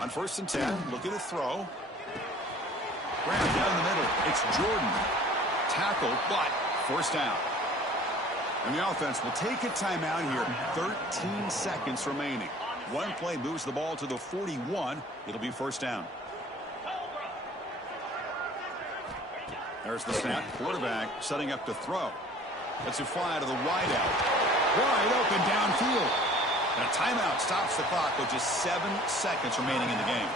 On 1st and 10, looking to throw. Graham down the middle. It's Jordan. Tackle, but first down. And the offense will take a timeout here. 13 seconds remaining. One play moves the ball to the 41. It'll be first down. There's the snap. Quarterback setting up to throw. Let's it fly to the wide out. Wide open downfield. And a timeout stops the clock with just 7 seconds remaining in the game.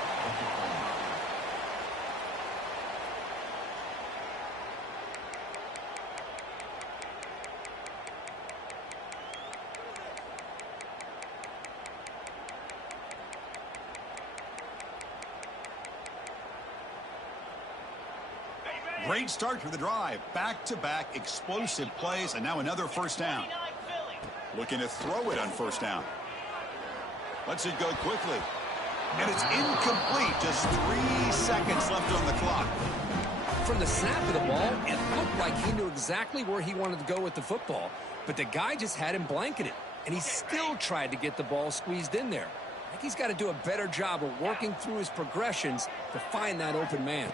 Great start to the drive. Back-to-back explosive plays, and now another first down. Looking to throw it on first down. Lets it go quickly. And it's incomplete. Just 3 seconds left on the clock. From the snap of the ball, it looked like he knew exactly where he wanted to go with the football. But the guy just had him blanketed. And he still tried to get the ball squeezed in there. I think he's got to do a better job of working through his progressions to find that open man.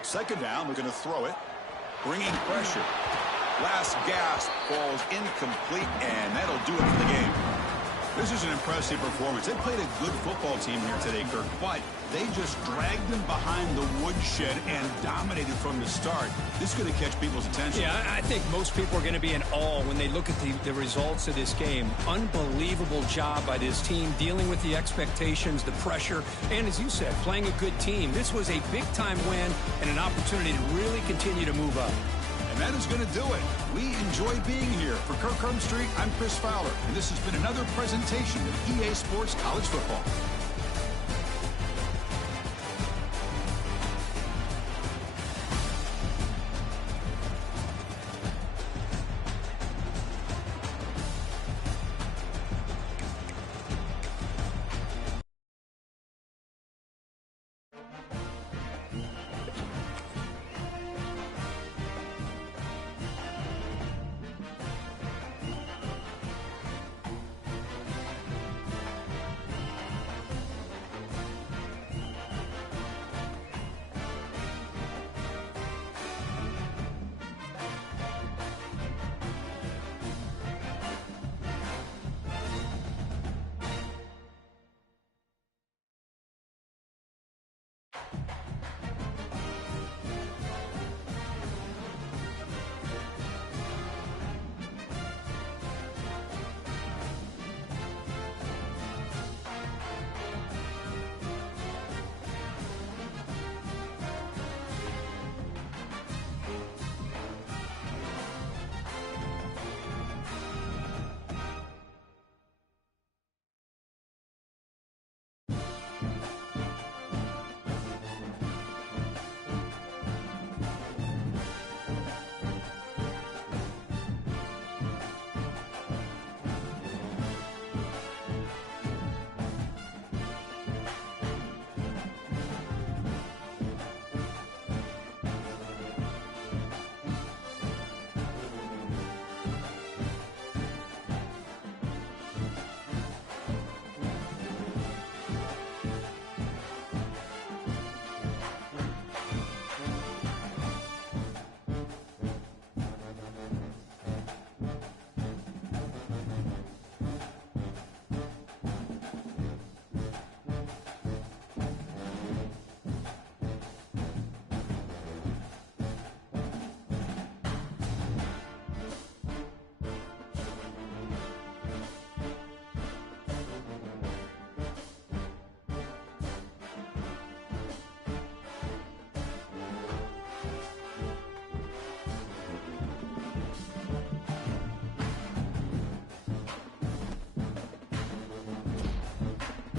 Second down, we're going to throw it. Bringing pressure. Last gasp falls incomplete, and that'll do it for the game. This is an impressive performance. They played a good football team here today, Kirk, but they just dragged them behind the woodshed and dominated from the start. This is going to catch people's attention. Yeah, I think most people are going to be in awe when they look at the results of this game. Unbelievable job by this team, dealing with the expectations, the pressure, and as you said, playing a good team. This was a big-time win and an opportunity to really continue to move up. And And that is going to do it. We enjoy being here. For Kirk Street, I'm Chris Fowler, and this has been another presentation of EA Sports College Football.